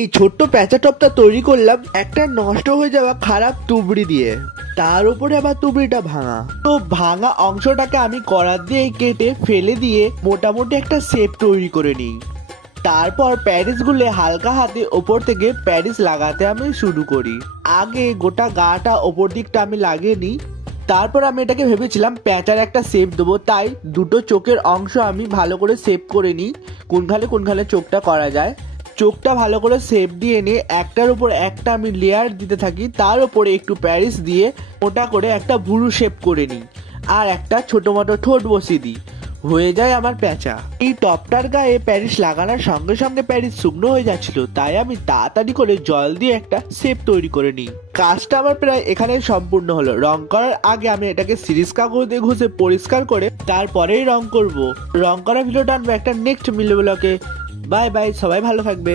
এই ছোট্ট প্যাঁচা টপটা তৈরি করলাম একটা নষ্ট হয়ে যাওয়া খারাপ তুবড়ি দিয়ে, তার উপরে আবার তুবড়িটা ভাঙা। তো ভাঙা অংশটাকে আমি কড়াই দিয়ে কেটে ফেলে দিয়ে মোটামুটি একটা শেপ তৈরি করে নিই। তারপর প্যারিস গুলে হালকা হাতে ওপর থেকে প্যারিস লাগাতে আমি শুরু করি। আগে গোটা গাটা ওপর দিকটা আমি লাগিয়ে নিই। তারপর আমি এটাকে ভেবেছিলাম প্যাঁচার একটা শেপ দেবো, তাই দুটো চোখের অংশ আমি ভালো করে শেপ করে নিই। কোনখানে চোখটা করা যায়, চোখটা ভালো করে শেপ দিয়ে নিয়ে একটার উপর একটা আমি লেয়ার দিতে থাকি। তার উপরে একটু প্যারিস দিয়ে ওটা করে একটা ভুরু শেপ করে নিই আর একটা ছোট মোটো ঠোঁট বসিয়ে দিই। হয়ে যায় আমার প্যাঁচা। এই টপটার গায়ে প্যারিস লাগানোর সঙ্গে সঙ্গে প্যারিস শুকনো হয়ে যাচ্ছিল, তাই আমি তাড়াতাড়ি করে জল দিয়ে একটা শেপ তৈরি করে নিই। কাজটা আমার প্রায় এখানে সম্পূর্ণ হলো। রং করার আগে আমি এটাকে সিরিজ কাগজ দিয়ে ঘষে পরিষ্কার করে তারপরেই রং করব। রং করা ভিডিওটা আনবো একটা নেক্সট মিলে ব্লগে। বাই বাই, সবাই ভালো থাকবে।